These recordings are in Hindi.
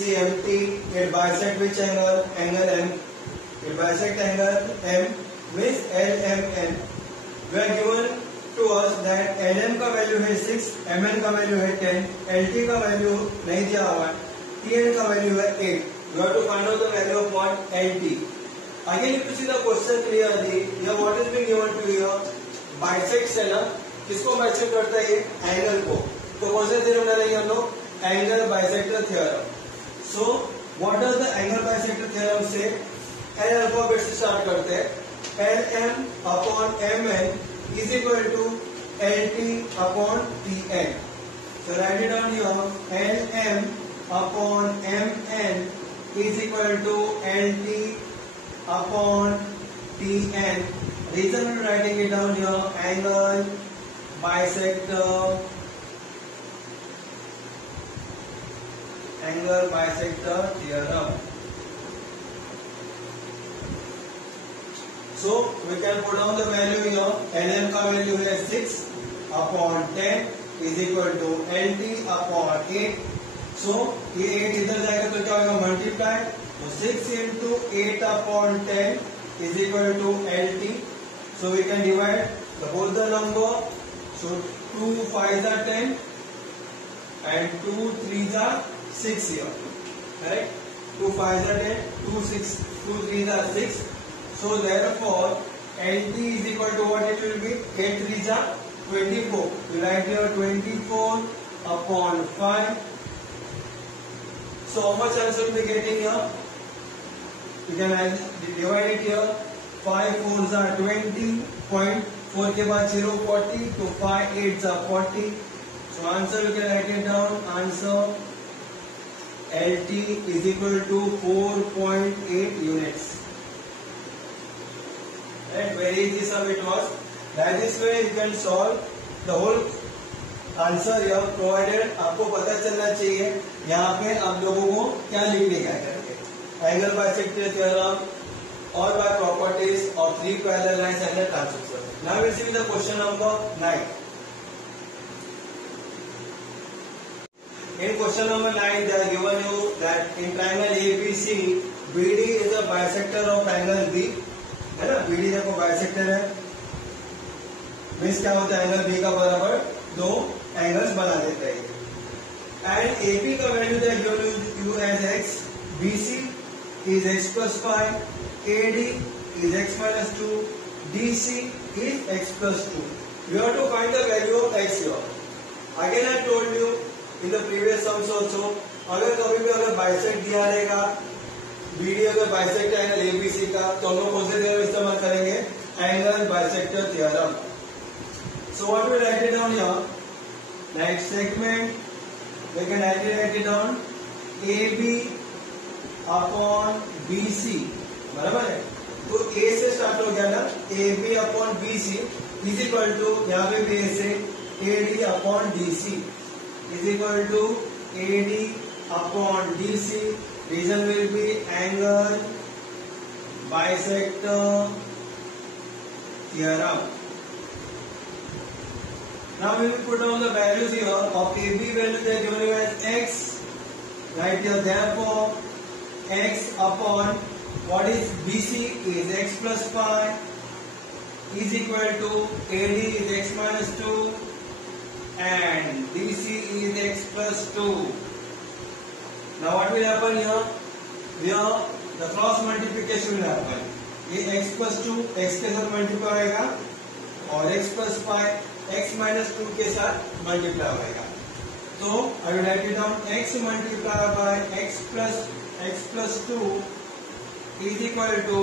CMT, it bisect which angle? Angle M. It bisect angle M means LMN. We are given to us that LM का वैल्यू है 6, MN का वैल्यू है 10, LT का वैल्यू नहीं दिया हुआ है, TN का वैल्यू है 8. You have to find out the value of what? LT. Again, if you see the question clearly, here what is being given to you? Bisects है ना, किसको bisect करता है ये? एंगल को. तो कौन सा थ्योरम डालेंगे हम लोग? Angle bisector theorem. So what does the angle bisector theorem say? L alphabet से स्टार्ट करते हैं. LM upon MN is equal to LT upon TN. So write it down here. LM upon MN is equal to LT upon TN. Reason for writing it down here: angle bisector. Angle bisector theorem. So we can put down the value here. LM का वैल्यू है 6 upon 10 is equal to LT upon 8. So ये 8 इधर जाएगा तो क्या होगा? मल्टीप्लाई. तो 6 into 8 upon 10 is equal to LT. So we can divide both the number. So 2 5s are 10 and 2 3s are 6 here. Right? 2 5s are 10, 2 3s are 6. So therefore, LT is equal to what it will be? 8 3s are 24. We write here 24 upon 5. So how much answer we are getting here? You can divide it here. 5 4s are 20. 4 के बाद 0 40. तो 5 8s are 40. So answer we can write it down. Answer LT is equal to 4.8 units. And very easy sum it was. That this way you can solve the whole answer here provided. आपको पता चलना चाहिए यहाँ पे आप लोगों को क्या लिखने का करके. Angle bisector theorem or by properties of three parallel lines and a transversal. Now we will see the question number 9. In question number 9, they are given you that in triangle ABC, BD is a bisector of angle B. है ना? BD देखो बाइसेक्टर है, मीन्स क्या होता है? एंगल B का बराबर दो एंगल्स बना देते हैं. एंड AP का value they given you as x, BC is x plus 5, AD is x minus 2, DC is x plus 2. You have to find the value of x here. Again I told you in the previous sums also, अगर कभी भी अगर बाइसेक्ट दिया रहेगा, BD अगर बाइसेक्ट है एंगल ABC का, तो हम लोग कौन से थ्योरम इस्तेमाल करेंगे? Angle bisector theorem. So what we write it down here? Right segment we can write it down AB upon BC. बराबर है? तो A से स्टार्ट हो गया ना, AB upon BC is equal to, यहाँ पे भी A से AD upon DC is equal to AD upon DC. Reason will be angle bisector theorem. Now we will put down the values here of AB value. They are given you as x. Right here, therefore x upon what is BC is x plus 5 is equal to AD is x minus 2 and DC is x plus 2. Now what will happen here? Here the cross multiplication will happen. ये x plus 2 x के साथ मल्टीप्लाई होगा और x plus 5 x minus 2 के साथ मल्टीप्लाई होगा. तो I will write it down. X multiplied by x plus 2 is equal to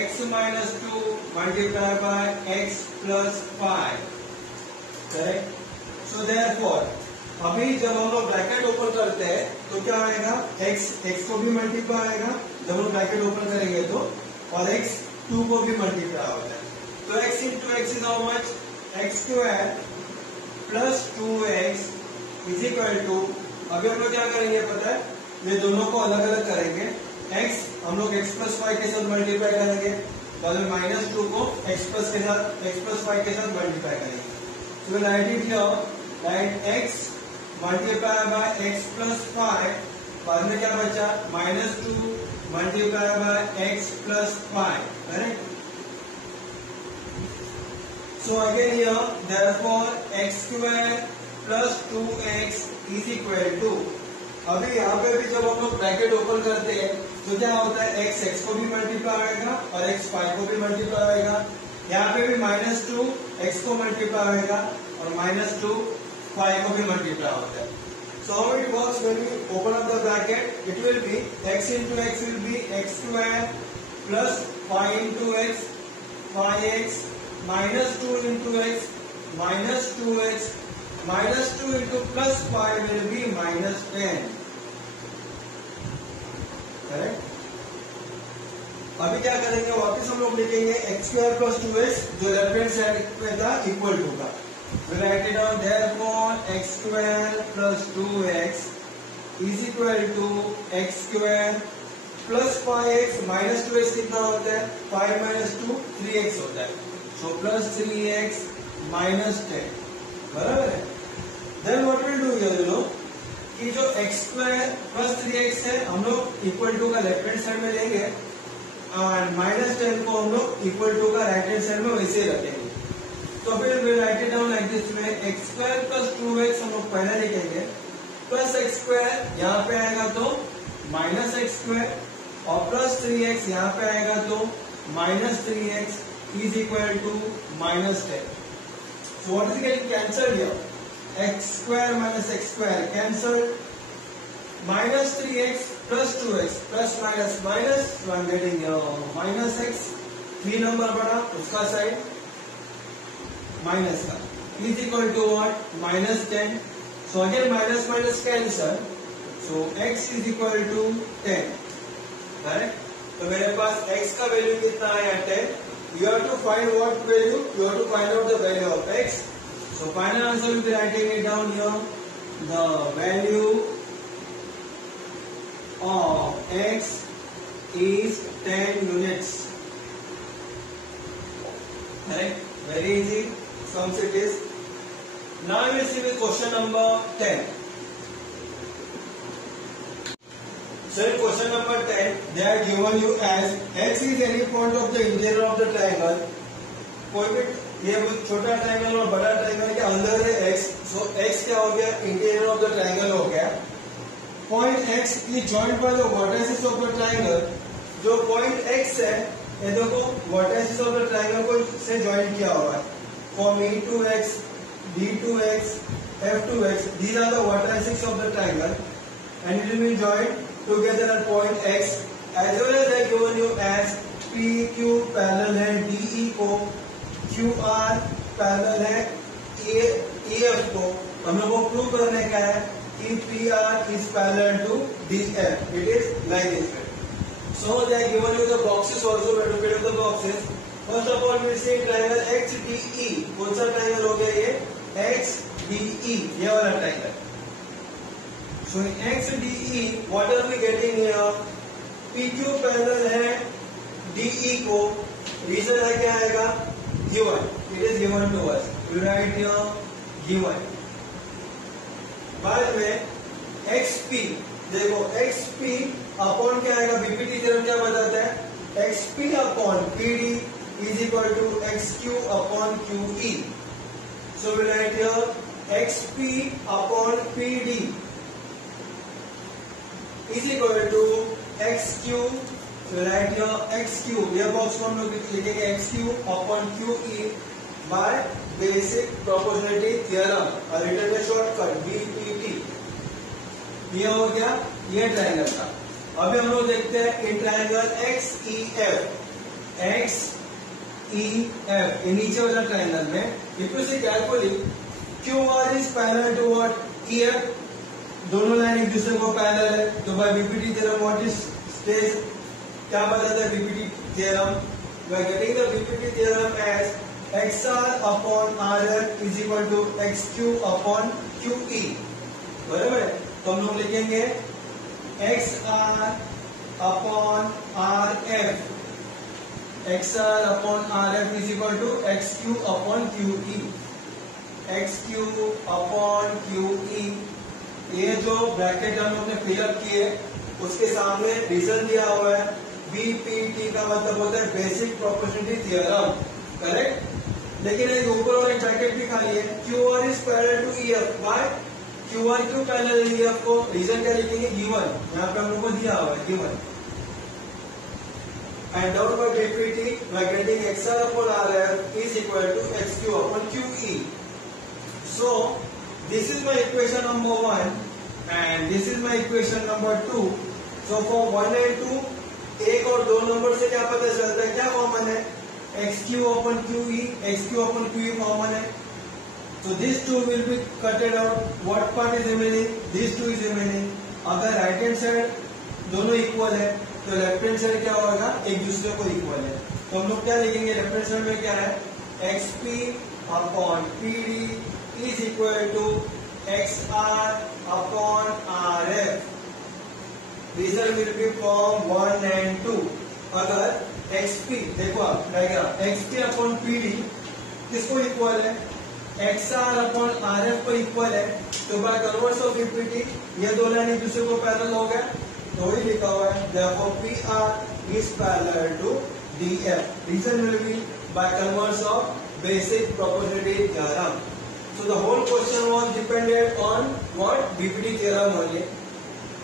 x minus 2 multiplied by x plus 5. Correct? So therefore अभी जब हम लोग ब्रैकेट ओपन करते हैं तो क्या आएगा? x को भी मल्टीप्लाई आएगा जब हम ब्रैकेट ओपन करेंगे तो, और x 2 को भी मल्टीप्लाई हो जाए. तो x into x is how much? x square plus 2x is equal to, अभी हम लोग क्या करेंगे पता है? ये दोनों को अलग अलग करेंगे. x हम लोग x plus 5 के साथ मल्टीप्लाई करेंगे और माइनस 2 को x plus 5 के साथ मल्टीप्लाई करेंगे. So write it here, write x multiplied by x plus 5 बाद में क्या बचा, -2 multiply by x plus 5, correct. So again here, therefore x square plus 2x is equal to. अभी यहाँ पे भी जब हम लोग ब्रैकेट ओपन करते हैं तो क्या होता है, x को भी मल्टीप्लाई होगा और x 5 को भी मल्टीप्लाई होगा. यहाँ पे भी -2 x को मल्टीप्लाई होगा और -2 5 को भी मल्टीप्लाई होता है. So how it works when we open up the bracket? It will be x into x will be x square plus 5 into x 5x minus 2 into x minus 2x minus 2 into plus 5 will be minus 10. Correct. अभी क्या करेंगे, वापस हम लोग लिखेंगे x square plus 2x जो लेफ्ट हैंड साइड पे था इक्वल टू का. We write it down, therefore x square plus 2x is equal to x square plus 5x minus 2x कितना होता है, 5 minus 2 3x होता है. So plus 3x minus 10, बराबर है. Then what we'll do here, you know, कि जो x square plus 3x है हम लोग इक्वल टू का लेफ्ट हैंड साइड में लेंगे और -10 को हम लोग इक्वल टू का राइट हैंड साइड में वैसे ही रखेंगे. तो फिर we write it down like this में x square plus 2x हम लोग पहले लिखेंगे प्लस x square यहाँ पे आएगा तो माइनस x square और प्लस 3x यहाँ पे आएगा तो minus 3x is equal to minus 10. So what is getting cancelled here? X square minus x square cancelled. Minus 3x plus 2x plus minus minus. So I'm getting minus x. 3 number बड़ा उसका साइड माइनस का is equal to what? minus 10. So again minus minus cancel. So x is equal to 10. Correct? तो मेरे पास x का वैल्यू कितना है 10. You have to find what value? You have to find out the value of x. So final answer will be writing it down here. The value of x is 10 units. Correct? Very easy. Sums it is. Now we will see with question number 10. So in question number 10, they are given you as x is any point of the interior of the triangle. कोई भी ये छोटा ट्रायंगल और बड़ा ट्रायंगल के अंदर है x. So x क्या हो गया, इंटीरियर ऑफ द ट्रायंगल हो गया. Point x is joined by the vertices of the triangle. जो पॉइंट x है ये देखो vertices of the triangle को से ज्वाइन किया हुआ है. From E2x, D2x, F2x, these are the vertices of the triangle, and it will be joined together at point x. As well as I given you as PQ parallel है DE को, QR पैरेलल है EF को. हम लोग को प्रूव करने का है कि PR is parallel to DF. It is like this. So they are given you the boxes also. We have to fill in the boxes. First of all, we see triangle XDE. कौन सा ट्रायंगल हो गया ये? XDE, ये वाला triangle. So in XDE, what are we getting here? PQ parallel है DE को. रीजन है क्या आएगा? Given. It is given to us. We write here given. बाद में XP, देखो XP अपॉन क्या आएगा? बीपीटी थ्योरम क्या बताता है? XP upon PD is equal to XQ upon QE. So we write here XP upon PD is equal to XQ. So we write here XQ. ये बॉक्स को हम लोग लिखेंगे XQ upon QE by basic proportionality theorem. और रिटर्न में शॉर्टकट BPT. ये हो गया ये ट्रायंगल था. अभी हम लोग देखते हैं इन ट्रायंगल XEF. XEF ये नीचे वाला ट्रायंगल में if you see carefully QR is parallel to what? EF. दोनों लाइन एक दूसरे को पैरेलल है. तो by BPT theorem what is stays? क्या बताता है BPT theorem? We are getting the BPT theorem as XR upon RF is equal to XQ upon QE. बराबर है. तो हम लोग लिखेंगे XR upon RF. XR upon RF is equal to XQ upon QE. XQ upon QE ये जो ब्रैकेट हम लोग ने फिलअप किए उसके सामने रीजन दिया हुआ है, बीपीटी का मतलब होता है बेसिक प्रोपोर्शनलिटी थ्योरम, करेक्ट। लेकिन एक ऊपर और एक ब्रैकेट भी खाली है, Q R is parallel to EF, by Q R क्यों पैरेलल ईएफ को, रीजन क्या लिखेंगे, गिवन, यहाँ पे हम लोग को दिया हुआ है given. And down by BPT, we are getting XR upon RF is equal to XQ upon QE. So, this is my equation number 1 and this is my equation number 2. So, for 1 and 2, एक और दो नंबर से क्या पता चलता है, क्या कॉमन है, XQ upon QE, XQ upon QE common है. So, this 2 will be cutted out. What part is remaining? This 2 is remaining. अगर right hand side दोनों इक्वल है तो लेफ्ट हैंड साइड क्या होगा, एक दूसरे को इक्वल है. तो हम लोग क्या लिखेंगे, लेफ्ट हैंड साइड में क्या है, XP upon PD is equal to XR upon RF. Reason will be form 1 and 2. अगर XP देखो आप डायग्राम, XP अपॉन PD किसको इक्वल है, XR अपॉन RF को इक्वल है. तो बाय कन्वर्स ऑफ BPT ये दो लाइन एक दूसरे को पैरेलल हो गए, तो ही लिखा हुआ है therefore PR is parallel to DF. Reason will be by converse of basic proportionality theorem. So the whole question was dependent on what, BPT theorem only.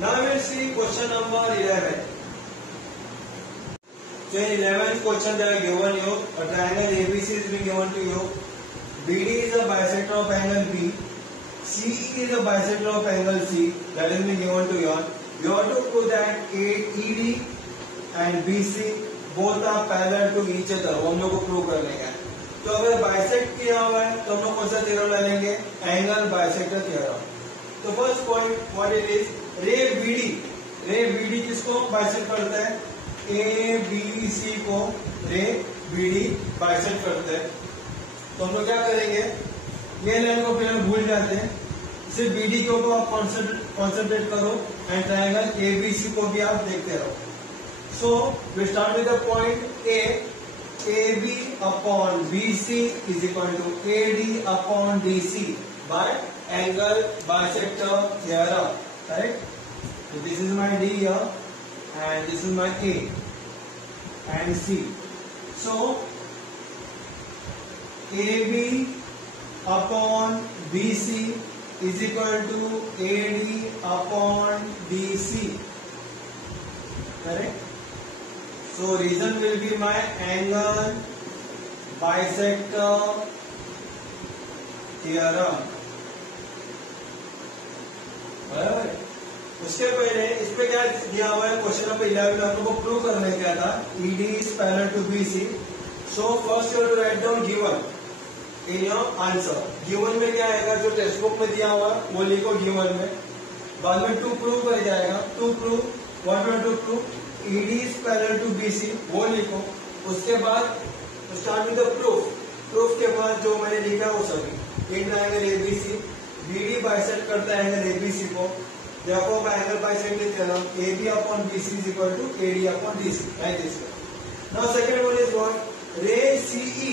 Now we will see question number 11. So in 11th question they are given you a triangle ABC is being given to you. BD is a bisector of angle B. CE is a bisector of angle C. That is being given to you. You have to prove that AED and BC both are parallel to each other. हम लोग को प्रूव करने का है. तो अगर बाइसेक्ट किया हुआ है तो हम लोग कौन सा थ्योरम ले लेंगे, एंगल बाइसेक्टर थ्योरम. तो first point what it is, रे BD किसको बाइसेक्ट करता है, ABC को रे BD बाइसेक्ट करता है. तो हम लोग क्या करेंगे, ये लाइन को पहले भूल जाते हैं, सिर्फ BD के ऊपर आप कॉन्सेंट्रेट करो एंड ट्रायंगल ABC को भी आप देखते रहो. So we start with the point A. AB upon BC is equal to AD upon DC by angle bisector theorem, correct. So this is my D here and this is my A and C. So AB upon BC is equal to AD upon DC, correct. So reason will be my angle bisector theorem, बराबर. उसके पहले इस पे क्या दिया हुआ है, क्वेश्चन नंबर 11 आप लोगों को प्रूव करने क्या था, ED is parallel to BC. So first you have to write down given in your answer. Given में क्या आएगा, जो टेक्स्ट बुक में दिया हुआ वो लिखो गिवन में. बाद में टू प्रूव कर जाएगा, to prove what you to prove, ED is parallel to BC वो लिखो. उसके बाद start with the proof. Proof के बाद जो मैंने लिखा वो सभी in triangle ABC, BD bisect करता है एंगल ABC को, therefore by angle bisector theorem AB upon BC is equal to AD upon DC, like this. Now second one is what, रे CE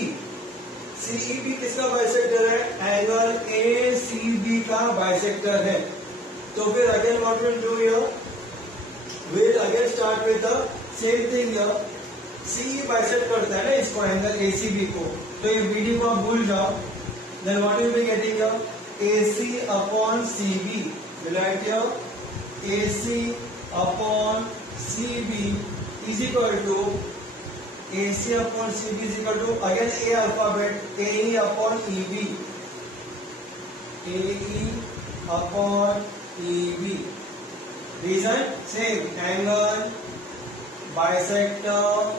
भी किसका बाइसेक्टर है, एंगल ACB का बाइसेक्टर है. तो फिर again what will do here, will again start with the same thing here. CE bisect करता है ना इसको, एंगल ACB को, तो ये BD को आप भूल जाओ. Then what will be getting here, AC upon CB. Will write here AC upon CB is equal to AC upon CB is equal to again A alphabet AE upon EB, AE upon EB. Reason same, angle bisector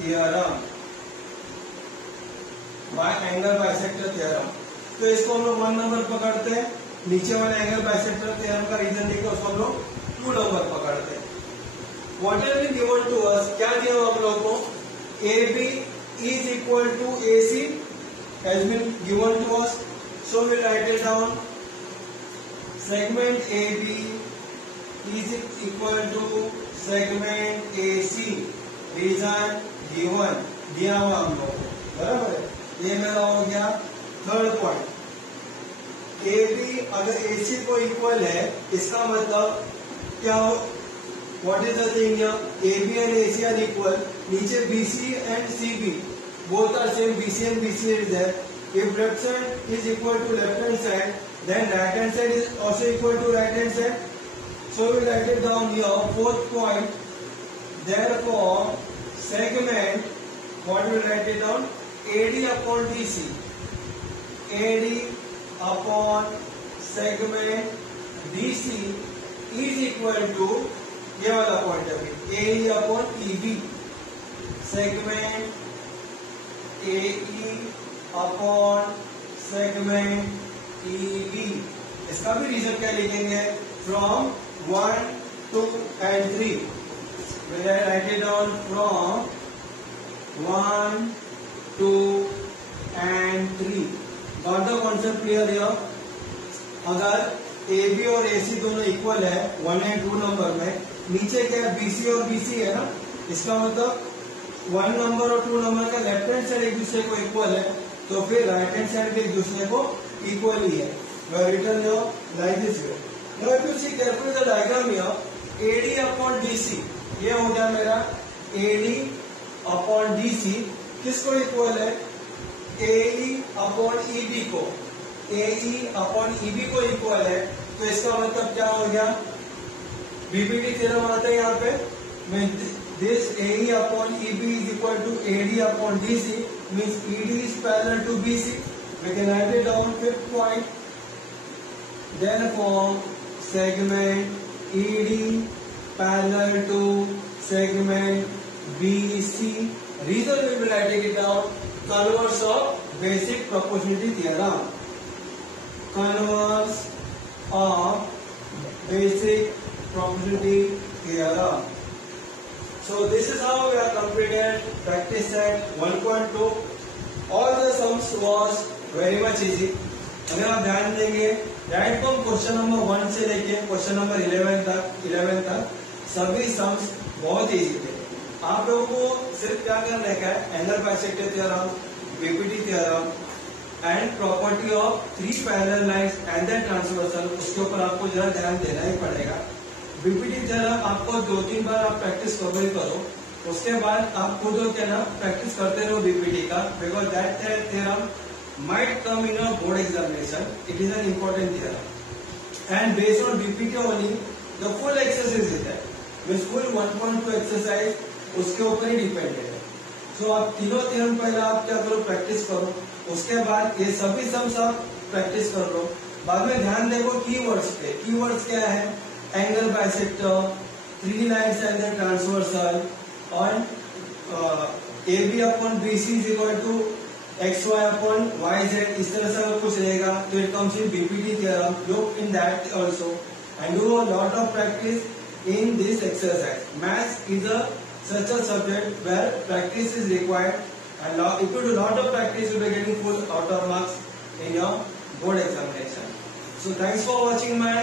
theorem, by angle bisector theorem. तो इसको हम लोग 1 नंबर पकड़ते हैं, नीचे वाले एंगल बाइसेक्टर थ्योरम का रीजन देखो उसको हम लोग 2 नंबर पकड़ते हैं. What has been given to us, क्या दिया हुआ हम लोग को, AB is equal to AC has been given to us. So we write it down. Segment AB is equal to segment AC. Reason given, दिया हुआ हम लोग को, बराबर है. ये मेरा हो गया थर्ड पॉइंट. ए बी अगर ए सी को इक्वल है, इसका मतलब क्या हो, what is the thing, A B and A C are equal, नीचे B C and C B both are same, B C and B C is there. If left side is equal to left hand side, then right hand side is also equal to right hand side. So we write it down here. Fourth point. Therefore, segment. What we write it down? AD upon DC. AD upon segment DC is equal to ये वाला पॉइंट है AE upon EB. Segment AE upon segment EB. इसका भी रीजन क्या लिखेंगे, from 1, 2 and 3. Will I write it down from 1, 2 and 3. Got the concept clear here? अगर AB और AC दोनों इक्वल है 1 and 2 नंबर में, नीचे क्या है BC और BC है ना, इसका मतलब 1 नंबर और 2 नंबर का लेफ्ट हैंड साइड एक दूसरे को इक्वल है, तो फिर राइट हैंड साइड भी एक दूसरे को इक्वल ही है. Return like this way. Now if you see carefully the diagram here, AD upon DC, ये हो गया मेरा AD अपॉन DC किसको इक्वल है, AE अपॉन EB को. AE अपॉन EB को इक्वल है, तो इसका मतलब क्या हो गया, बीपीटी थ्योरम आता है यहाँ पे. This AE upon EB is equal to AD upon DC, means ED is parallel to BC. We can write it down. Fifth point. Therefore, segment ED parallel to segment BC. Reason we will write it down. Converse of basic proportionality theorem. Converse of basic proportionality theorem. So this is how we have completed practice set 1.2. All the sums was very much easy. अगर आप ध्यान देंगे राइट फ्रॉम क्वेश्चन नंबर 1 से लेके क्वेश्चन नंबर 11 तक सभी सम्स बहुत इजी थे. आप लोगों को सिर्फ क्या करना है, angle bisector theorem, BPT theorem and property of 3 parallel lines and then transversal, उसके ऊपर आपको जरा ध्यान देना ही पड़ेगा. बीपीटी थ्योरम आपको 2-3 बार आप प्रैक्टिस करो, उसके बाद आप खुद क्या ना प्रैक्टिस करते रहो बीपीटी का, because that theorem might come in your board examination. It is an important theorem and based on BPT only the full exercise is that, means full 1.2 exercise उसके ऊपर ही डिपेंडेड है. सो आप तीनों थ्योरम पहले आप क्या करो, प्रैक्टिस करो, उसके बाद ये सभी सम्स आप प्रैक्टिस कर लो. बाद में ध्यान देखो कीवर्ड्स पे. कीवर्ड्स क्या है, angle bisector, 3 lines and then transversal, और AB upon BC is equal to XY upon YZ. इस तरह से अगर कुछ रहेगा तो it comes in BPT theorem. Look in that also and do a lot of practice in this exercise. Maths is a such a subject where practice is required, and if you do lot of practice you will be getting full out of marks in your board examination. So thanks for watching my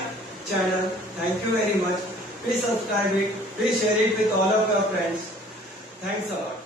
channel. Thank you very much. Please subscribe it. Please share it with all of your friends. Thanks a lot.